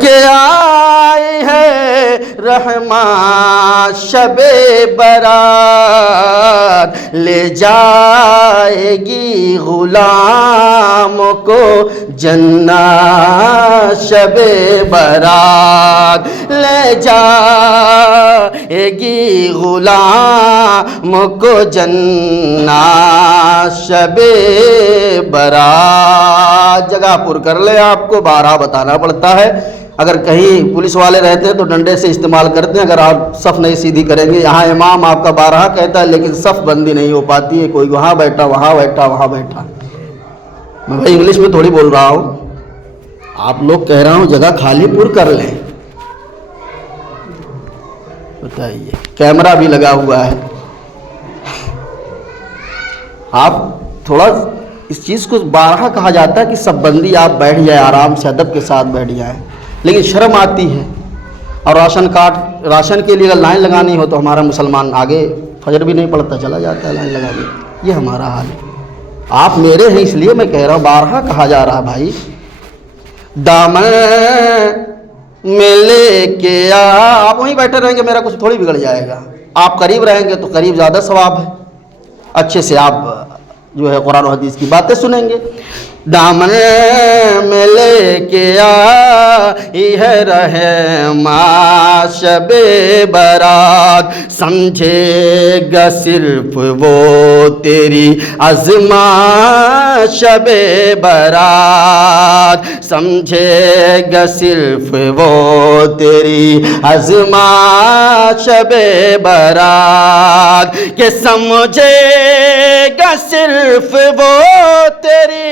کہ آئی ہے رحماں شب برات، لے جائے گی غلام کو جنت شب برات، لے جائے گی غلام کو جنت شب برات۔ جگہ پر کر لے، آپ کو بارہ بتانا پڑتا ہے۔ اگر کہیں پولیس والے رہتے ہیں تو ڈنڈے سے استعمال کرتے ہیں، اگر آپ صف نہیں سیدھی کریں گے۔ یہاں امام آپ کا بارہ کہتا ہے لیکن صف بندی نہیں ہو پاتی ہے، کوئی وہاں بیٹھا وہاں بیٹھا وہاں بیٹھا۔ میں بھائی انگلش میں تھوڑی بول رہا ہوں، آپ لوگ کہہ رہا ہوں جگہ خالی پر کر لیں۔ بتائیے، کیمرہ بھی لگا ہوا ہے، آپ تھوڑا اس چیز کو بارہا کہا جاتا ہے کہ سب بندی آپ بیٹھ جائے، آرام سے ادب کے ساتھ بیٹھ جائیں، لیکن شرم آتی ہے۔ اور راشن کے لیے اگر لائن لگانی ہو تو ہمارا مسلمان آگے فجر بھی نہیں پڑتا، چلا جاتا ہے لائن لگانے۔ یہ ہمارا حال ہے۔ آپ میرے ہیں اس لیے میں کہہ رہا ہوں، بارہا کہا جا رہا بھائی۔ دامن میں لے کے آپ وہیں بیٹھے رہیں گے، میرا کچھ تھوڑی بگڑ جائے گا۔ آپ قریب رہیں گے تو قریب زیادہ ثواب ہے، اچھے سے آپ جو ہے قرآن و حدیث کی باتیں سنیں گے۔ دامن میں لے کے آئی ہے رحماں شب برات، سمجھے گا صرف وہ تیری عظمت شب برات، سمجھے گا صرف وہ تیری عظمت شب برات، کہ سمجھے گا صرف وہ تیری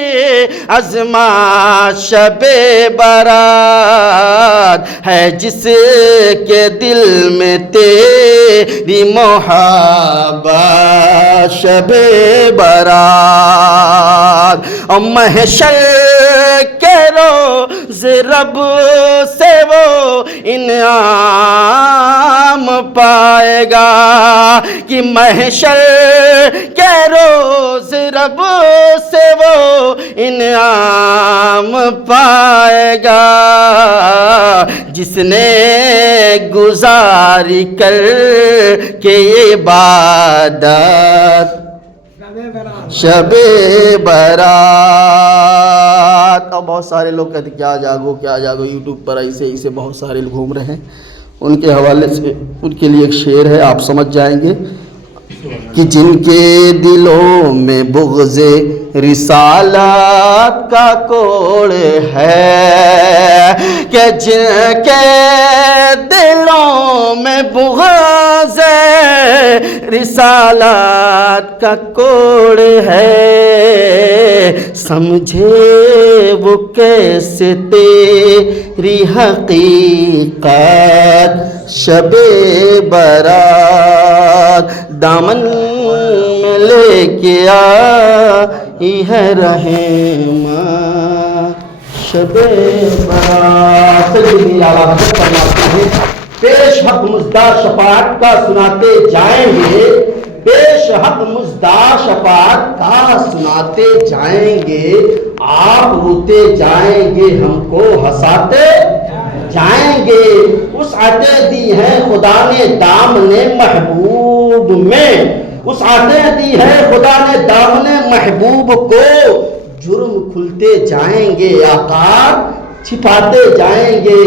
عظمت شب برات، ہے جس کے دل میں تیری محبت شب برات، اور محشر کے روز رب سے وہ انعام پائے گا، کہ محشر کے روز رب سے وہ انعام پائے گا، جس نے گزاری کر کے عبادت شب برات۔ اور بہت سارے لوگ کہتے کیا جاگو یوٹیوب پر ایسے بہت سارے لوگ گھوم رہے ہیں، ان کے حوالے سے ان کے لیے ایک شعر ہے، آپ سمجھ جائیں گے کہ جن کے دلوں میں بغض رسالت کا کوڑ ہے، کہ جن کے دلوں میں بغض رسالت کا کوڑ ہے، سمجھے وہ کیسے تیری حقیقت شب برات، دامن میں لے کے آئی ہے رحماں شب برات۔ پیش حق مزدار شفاعت کا سناتے جائیں گے، پیش حق مزدار شفاعت کا سناتے جائیں گے، آپ روتے جائیں گے ہم کو ہنساتے جائیں گے، وسعتیں دی ہیں خدا نے دامن محبوب میں، وسعتیں دی ہیں خدا نے دامن محبوب کو، جرم کھلتے جائیں گے آقا چھپاتے جائیں گے،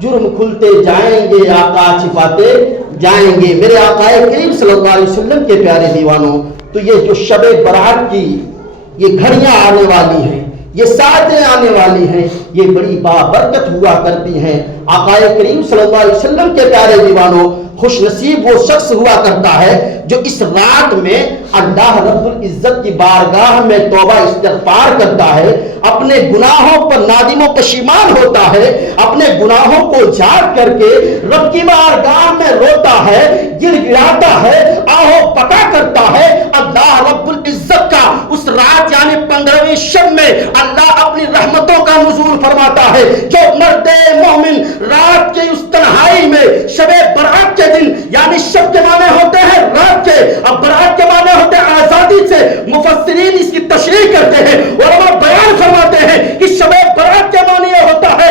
جرم کھلتے جائیں گے آقا چھپاتے جائیں گے۔ میرے آقا کریم صلی اللہ علیہ وسلم کے پیارے دیوانوں، تو یہ جو شب برات کی یہ گھڑیاں آنے والی ہیں، یہ ساعتیں آنے والی ہیں، یہ بڑی بابرکت ہوا کرتی ہیں۔ آقا کریم صلی اللہ علیہ وسلم کے پیارے دیوانوں، خوش نصیب وہ شخص ہوا کرتا ہے جو اس رات میں اللہ رب العزت کی بارگاہ میں توبہ استغفار کرتا ہے، اپنے گناہوں پر نادم و پشیمان ہوتا ہے، اپنے گناہوں کو جھاڑ کر کے رب کی بارگاہ میں روتا ہے، گر گراتا ہے، آہو پکا کرتا ہے۔ اللہ رب العزت کا اس رات یعنی 15ویں شب میں اللہ اپنی رحمتوں کا نزول فرماتا ہے۔ جو مرد مومن رات کی اس تنہائی میں شب برات کے دن، یعنی شب کے معنی ہوتے ہیں رات کے، اب برات کے معنی ہوتے ہیں آزادی سے، مفسرین اس کی تشریح کرتے ہیں، علماء بیان فرماتے ہیں کہ شب برات کے معنی یہ ہوتا ہے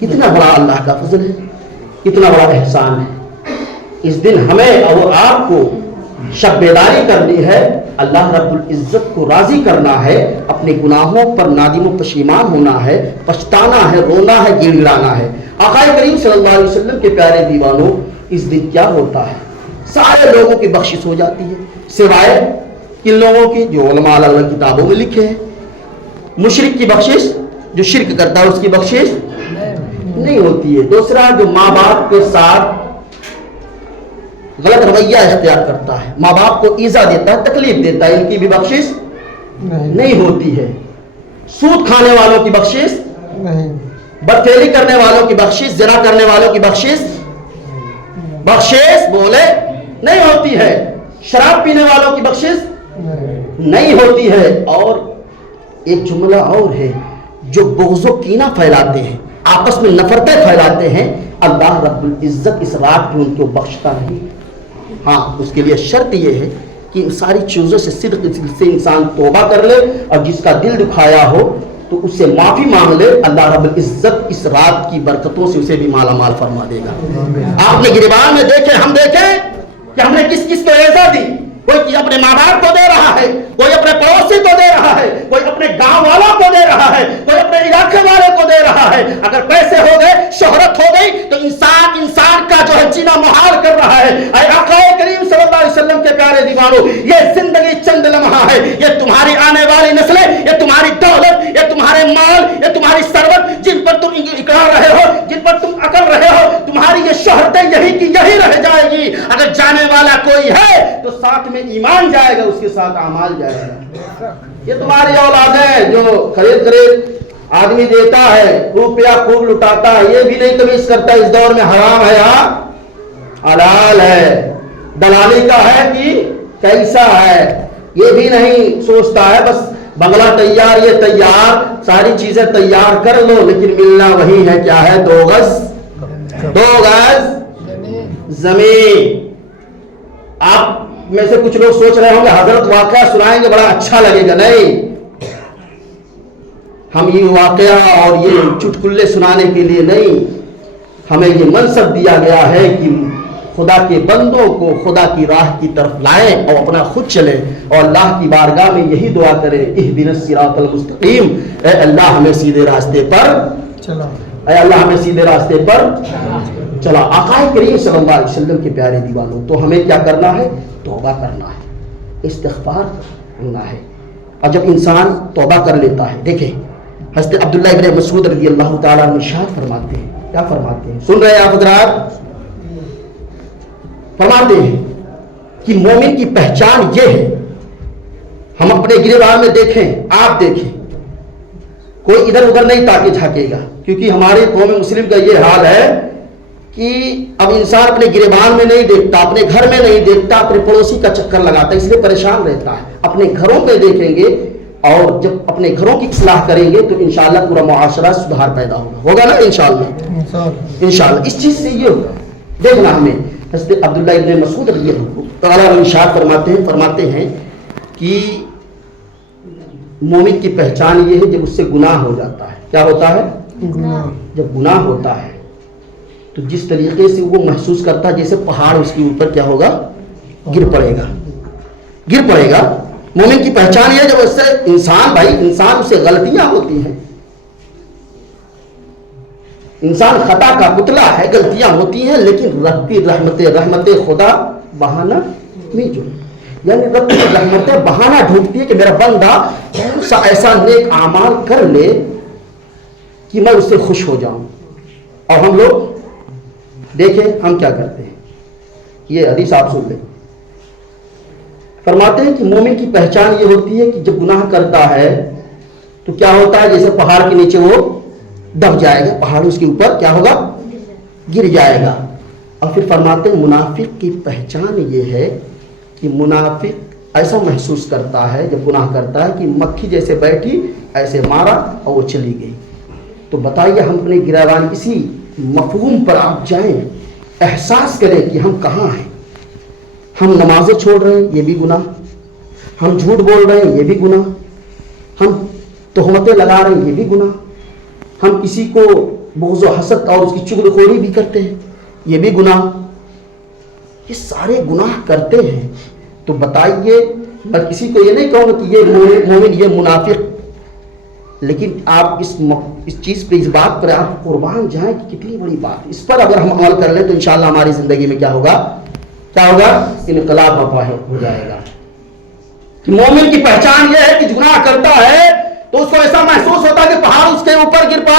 کتنا بڑا اللہ کا فضل ہے، کتنا بڑا احسان ہے۔ اس دن ہمیں اور آپ کو شب بیداری کرنی ہے، اللہ رب العزت کو راضی کرنا ہے، اپنے گناہوں پر نادم و پشیمان ہونا ہے، پچھتانا ہے، رونا ہے، گڑ گڑانا ہے۔ آقا کریم صلی اللہ علیہ وسلم کے پیارے دیوانوں، اس دن کیا ہوتا ہے؟ سارے لوگوں کی بخشش ہو جاتی ہے، سوائے کن لوگوں کی؟ جو علماء الگ الگ کتابوں میں لکھے ہیں۔ مشرک کی بخشش، جو شرک کرتا ہے اس کی بخشش نہیں ہوتی ہے۔ دوسرا، جو ماں باپ کے ساتھ غلط رویہ اختیار کرتا ہے، ماں باپ کو ایذا دیتا ہے، تکلیف دیتا ہے، ان کی بھی بخشش نہیں ہوتی ہے۔ سود کھانے والوں کی بخشش نہیں، بدفعلی کرنے والوں کی بخشش، زنا کرنے والوں کی بخشش بولے نہیں ہوتی ہے۔ شراب پینے والوں کی بخشش نہیں ہوتی ہے۔ اور ایک جملہ اور ہے، جو بغض و کینہ پھیلاتے ہیں، آپس میں نفرتیں پھیلاتے ہیں، اللہ رب العزت اس رات میں ان کو بخشتا نہیں۔ ہاں، اس کے لیے شرط یہ ہے کہ ان ساری چیزوں سے صدق سے انسان توبہ کر لے، اور جس کا دل دکھایا ہو تو اس سے معافی مانگ لے، اللہ رب العزت اس رات کی برکتوں سے اسے بھی مالا مال فرما دے گا۔ آپ نے گریبان میں دیکھیں، ہم دیکھیں کہ ہم نے کس کس کو عزت دی۔ کوئی اپنے ماں باپ کو دے رہا ہے، کوئی اپنے پڑوسی کو دے رہا ہے، کوئی اپنے گاؤں والوں کو دے رہا ہے، کوئی اپنے علاقے والے کو دے رہا ہے۔ اگر پیسے ہو گئے، شہرت ہو گئی تو انسان کا جو ہے جینا محال کر رہا ہے۔ اے آقا کریم صلی اللہ علیہ وسلم کے پیارے دیوانوں، یہ زندگی چند لمحہ ہے، یہ تمہاری آنے والی نسلیں، یہ تمہاری دولت، یہ تمہارے مال، یہ تمہاری ثروت جن پر تم اقرار رہے ہو، جن پر تم اکڑ رہے ہو، تمہاری یہ شہرتیں یہی کی یہی رہ جائے گی۔ اگر جانے والا کوئی ہے تو ساتھ میں ایمان جائے گا، اس کے ساتھ اعمال جائے گا۔ یہ تمہاری اولادیں جو خرید آدمی دیتا ہے، روپیہ خوب لٹاتا ہے، یہ بھی نہیں تمیز کرتا اس دور میں حرام ہے یا حلال ہے، دلالی کا ہے کہ کیسا ہے، یہ بھی نہیں سوچتا ہے۔ بس بنگلہ تیار، یہ تیار، ساری چیزیں تیار کر لو، لیکن ملنا وہی ہے، کیا ہے؟ 2 گز زمین۔ آپ میں سے کچھ لوگ سوچ رہے ہوں گے حضرت واقعہ سنائیں گے بڑا اچھا لگے گا۔ نہیں، ہم یہ واقعہ اور یہ چٹکلے سنانے کے لیے نہیں، ہمیں یہ منصب دیا گیا ہے کہ خدا کے بندوں کو خدا کی راہ کی طرف لائیں اور اپنا خود چلیں، اور اللہ کی بارگاہ میں یہی دعا کریں، اہدنا الصراط المستقیم، اے اللہ ہمیں سیدھے راستے پر چلا، اے اللہ ہمیں سیدھے راستے پر چلا۔ آقا کریم صلی اللہ علیہ وسلم کے پیارے دیوانوں، تو ہمیں کیا کرنا ہے؟ توبہ کرنا ہے، استغفار کرنا ہے۔ اور جب انسان توبہ کر لیتا ہے، دیکھیں حضرت عبداللہ ابن مسعود رضی اللہ تعالیٰ عنہ ارشاد فرماتے ہیں، کیا فرماتے ہیں؟ سن رہے ہیں آپ حضرات؟ فرماتے ہیں کہ مومن کی پہچان یہ ہے، ہم اپنے گریبان میں دیکھیں، آپ دیکھیں، کوئی ادھر ادھر نہیں تاکہ جھانکے گا، کیونکہ ہماری قوم مسلم کا یہ حال ہے کہ اب انسان اپنے گریبان میں نہیں دیکھتا، اپنے گھر میں نہیں دیکھتا، اپنے پڑوسی کا چکر لگاتا ہے، اس لیے پریشان رہتا ہے۔ اپنے گھروں پہ دیکھیں گے، اور جب اپنے گھروں کی اصلاح کریں گے تو انشاءاللہ پورا معاشرہ سدھار پیدا ہوگا نا، انشاءاللہ اس چیز سے یہ ہوگا۔ دیکھنا ہمیں حضرت عبداللہ ابن مسعود رضی اللہ تعالیٰ عنہ ارشاد فرماتے ہیں کہ مومن کی پہچان یہ ہے جب اس سے گناہ ہو جاتا ہے۔ کیا ہوتا ہے؟ جب گناہ ہوتا ہے تو جس طریقے سے وہ محسوس کرتا ہے جیسے پہاڑ اس کے اوپر کیا ہوگا؟ گر پڑے گا۔ مومن کی پہچان یہ ہے جب اس سے انسان سے غلطیاں ہوتی ہیں، انسان خطا کا پتلا ہے، غلطیاں ہوتی ہیں، لیکن رب کی رحمت خدا بہانہ نہیں جو، یعنی رب کی رحمتیں بہانہ ڈھونڈتی ہے کہ میرا بندہ ایسا نیک اعمال کر لے کہ میں اس سے خوش ہو جاؤں۔ اور ہم لوگ دیکھیں ہم کیا کرتے ہیں، یہ حدیث آپ سن لیں۔ فرماتے ہیں کہ مومن کی پہچان یہ ہوتی ہے کہ جب گناہ کرتا ہے تو کیا ہوتا ہے؟ جیسے پہاڑ کے نیچے وہ دب جائے گا، پہاڑ اس کے اوپر کیا ہوگا؟ گر جائے گا۔ اور پھر فرماتے ہیں منافق کی پہچان یہ ہے کہ منافق ایسا محسوس کرتا ہے جب گناہ کرتا ہے کہ مکھی جیسے بیٹھی ایسے مارا اور وہ چلی گئی۔ تو بتائیے ہم اپنے گریبان اسی مفہوم پر آپ جائیں، احساس کریں کہ ہم کہاں ہیں۔ ہم نمازیں چھوڑ رہے ہیں، یہ بھی گناہ، ہم جھوٹ بول رہے ہیں، یہ بھی گناہ، ہم تہمتیں لگا رہے ہیں، یہ بھی گناہ، ہم کسی کو بغض و حسد اور اس کی چغلخوری بھی کرتے ہیں، یہ بھی گناہ، یہ سارے گناہ کرتے ہیں. تو بتائیے، میں کسی کو یہ نہیں کہوں گا کہ یہ مومن، یہ منافق، لیکن آپ اس چیز پہ، اس بات پر آپ قربان جائیں کہ کتنی بڑی بات ہے. اس پر اگر ہم عمل کر لیں تو انشاءاللہ ہماری زندگی میں کیا ہوگا، انقلاب برپا ہو جائے گا. کہ مومن کی پہچان یہ ہے کہ گناہ کرتا ہے تو اس کو ایسا محسوس ہوتا ہے کہ پہاڑ اس کے اوپر گر پا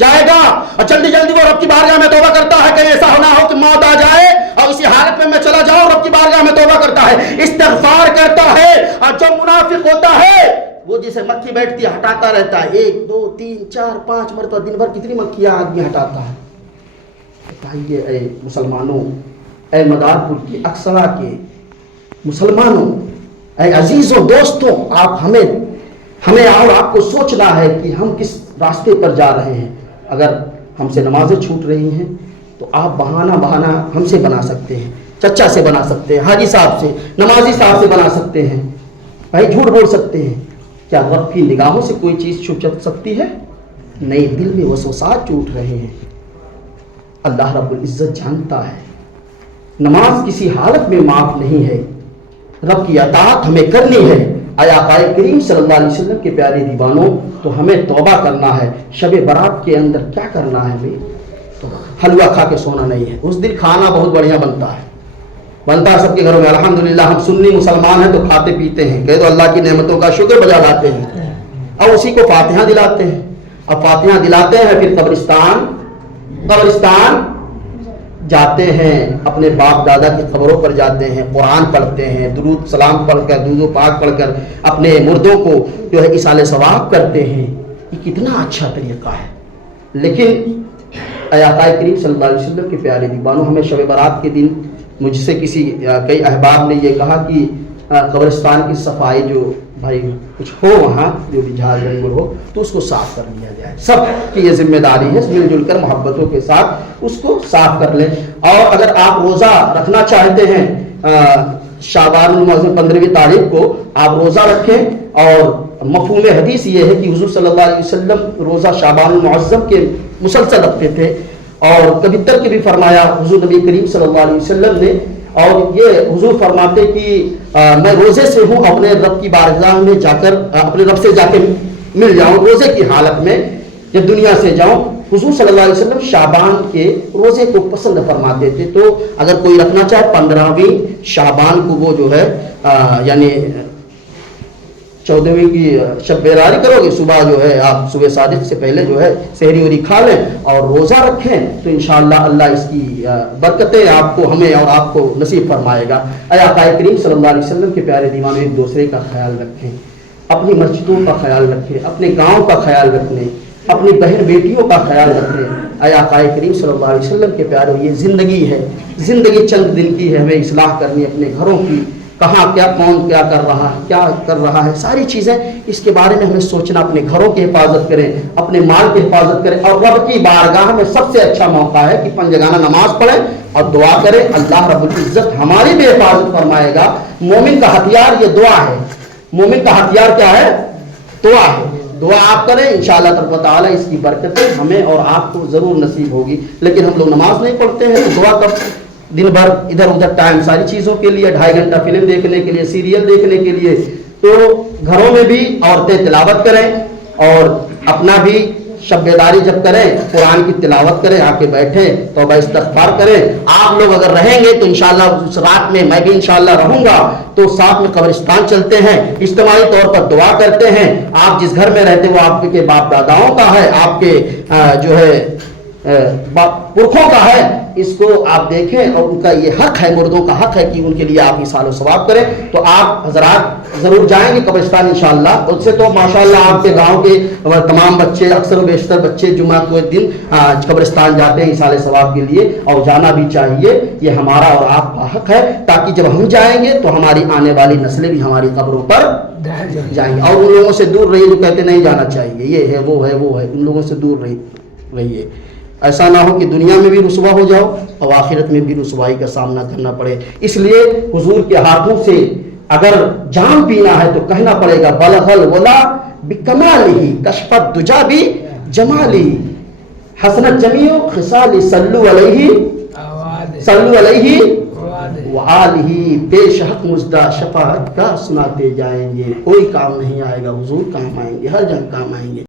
جائے گا، اور جلدی جلدی وہ رب کی بارگاہ میں توبہ کرتا ہے. کہیں ایسا ہونا ہو کہ موت آ جائے اور اسی حالت میں چلا جاؤں، رب کی بارگاہ میں توبہ کرتا ہے، استغفار کرتا ہے. اور جو منافق ہوتا ہے وہ جسے مکھی بیٹھتی ہے ہٹاتا رہتا ہے، 1 2 3 4 5 مرتبہ دن بھر کتنی مکھیاں آدمی ہٹاتا ہے. بتائیے اے مسلمانوں، اے مدارپور کی اکثرا کے مسلمانوں، اے عزیزوں، دوستوں، آپ ہمیں اور آپ کو سوچنا ہے کہ ہم کس راستے پر جا رہے ہیں. اگر ہم سے نمازیں چھوٹ رہی ہیں تو آپ بہانہ ہم سے بنا سکتے ہیں، چچا سے بنا سکتے ہیں، حاجی صاحب سے، نمازی صاحب سے بنا سکتے ہیں، بھائی جھوٹ بول سکتے ہیں. کیا رب کی نگاہوں سے کوئی چیز چھپ سکتی ہے؟ نہیں. دل میں وسوسات ٹوٹ رہے ہیں. اللہ رب العزت جانتا ہے. نماز کسی حالت میں معاف نہیں ہے. رب کی اطاعت ہمیں کرنی ہے. اے آقا کریم صلی اللہ علیہ وسلم کے پیارے دیوانوں، تو ہمیں توبہ کرنا ہے. شب برات کے اندر کیا کرنا ہے بھائی؟ حلوہ کھا کے سونا نہیں ہے. اس دن کھانا بہت بڑھیا بنتا ہے سب کے گھروں میں. الحمدللہ ہم سنی مسلمان ہیں تو کھاتے پیتے ہیں، کہہ دو اللہ کی نعمتوں کا شکر بجا لاتے ہیں، اور اسی کو فاتحہ دلاتے ہیں. اب فاتحہ دلاتے ہیں، پھر قبرستان جاتے ہیں، اپنے باپ دادا کی قبروں پر جاتے ہیں، قرآن پڑھتے ہیں، درود سلام پڑھ کر، درود و پاک پڑھ کر اپنے مردوں کو جو ہے ایصال ثواب کرتے ہیں. یہ کتنا اچھا طریقہ ہے. لیکن اے آقا کریم صلی اللہ علیہ وسلم کے پیارے دیوانوں، ہمیں شب برات کے دن مجھ سے کئی احباب نے یہ کہا کہ قبرستان کی صفائی جو بھائی کچھ ہو وہاں جو بھی جھاڑ جنگل ہو تو اس کو صاف کر لیا جائے. سب کی یہ ذمہ داری ہے، مل جل کر محبتوں کے ساتھ اس کو صاف کر لیں. اور اگر آپ روزہ رکھنا چاہتے ہیں شعبان المعظم 15ویں تاریخ کو آپ روزہ رکھیں. اور مفہوم حدیث یہ ہے کہ حضور صلی اللہ علیہ وسلم روزہ شعبان المعظم کے مسلسل رکھتے تھے. اور کبھی ترک بھی فرمایا حضور نبی کریم صلی اللہ علیہ وسلم نے. اور یہ حضور فرماتے کہ میں روزے سے ہوں، اپنے رب کی بارگاہ میں جا کر اپنے رب سے جا کے مل جاؤں روزے کی حالت میں جب دنیا سے جاؤں. حضور صلی اللہ علیہ وسلم شعبان کے روزے کو پسند فرماتے تھے. تو اگر کوئی رکھنا چاہے 15ویں شعبان کو، وہ جو ہے یعنی 14ویں کی شب بیداری کرو گے، صبح جو ہے آپ صبح صادق سے پہلے جو ہے سحری وری کھا لیں اور روزہ رکھیں تو انشاءاللہ اللہ اس کی برکتیں آپ کو، ہمیں اور آپ کو نصیب فرمائے گا. اے آقا کریم صلی اللہ علیہ وسلم کے پیارے دیوانوں، ایک دوسرے کا خیال رکھیں، اپنی مسجدوں کا خیال رکھیں، اپنے گاؤں کا خیال رکھیں، اپنی بہن بیٹیوں کا خیال رکھیں. اے آقا کریم صلی اللہ علیہ وسلم کے پیارے، یہ زندگی ہے، زندگی چند دن کی ہے، ہمیں اصلاح کرنی اپنے گھروں کی. کہاں کیا کون کیا کر رہا ہے ساری چیزیں اس کے بارے میں ہمیں سوچنا. اپنے گھروں کی حفاظت کریں، اپنے مال کی حفاظت کریں. اور رب کی بارگاہ میں سب سے اچھا موقع ہے کہ پنجگانہ نماز پڑھیں اور دعا کریں. اللہ رب العزت ہماری بھی حفاظت فرمائے گا. مومن کا ہتھیار یہ دعا ہے. مومن کا ہتھیار کیا ہے؟ دعا ہے. دعا آپ کریں، انشاءاللہ تبارک و تعالی اس کی برکتیں ہمیں اور آپ کو ضرور نصیب ہوگی. لیکن ہم لوگ نماز نہیں پڑھتے ہیں تو دعا کب؟ دن بھر ادھر ادھر ٹائم ساری چیزوں کے لیے، 2.5 گھنٹہ فلم دیکھنے کے لیے، سیریل دیکھنے کے لیے. تو گھروں میں بھی عورتیں تلاوت کریں اور اپنا بھی شب بیداری جب کریں قرآن کی تلاوت کریں، آ کے بیٹھیں توبہ استغفار کریں. آپ لوگ اگر رہیں گے تو انشاءاللہ اس رات میں میں بھی انشاءاللہ رہوں گا، تو ساتھ میں قبرستان چلتے ہیں، اجتماعی طور پر دعا کرتے ہیں. آپ جس گھر میں رہتے وہ آپ کے باپ داداؤں کا ہے، آپ کے جو ہے پرکھوں کا ہے. اس کو آپ دیکھیں اور ان کا یہ حق ہے، مردوں کا حق ہے کہ ان کے لیے آپ ایصال و ثواب کریں. تو آپ حضرات ضرور جائیں گے قبرستان انشاءاللہ. اس سے تو ماشاءاللہ آپ کے گاؤں کے تمام بچے، اکثر و بیشتر بچے جمعہ کو دن قبرستان جاتے ہیں ایصال ثواب کے لیے، اور جانا بھی چاہیے. یہ ہمارا اور آپ کا حق ہے، تاکہ جب ہم جائیں گے تو ہماری آنے والی نسلیں بھی ہماری قبروں پر جائیں گے. اور ان لوگوں سے دور رہیے جو کہتے نہیں جانا چاہیے، یہ ہے وہ ہے وہ ہے، ان لوگوں سے دور رہیے. ایسا نہ ہو کہ دنیا میں بھی رسوا ہو جاؤ اور آخرت میں بھی رسوائی کا سامنا کرنا پڑے. اس لیے حضور کے ہاتھوں سے اگر جام پینا ہے تو کہنا پڑے گا بلغ الولا بکمالہ کشف الدجا بجمالہ. حسنت جمیع خصال صلو علیہ وآلہ، پیش حق مزدہ شفاعت کا سناتے جائیں گے. کوئی کام نہیں آئے گا حضور، کام آئیں گے، ہر جگہ کام آئیں گے.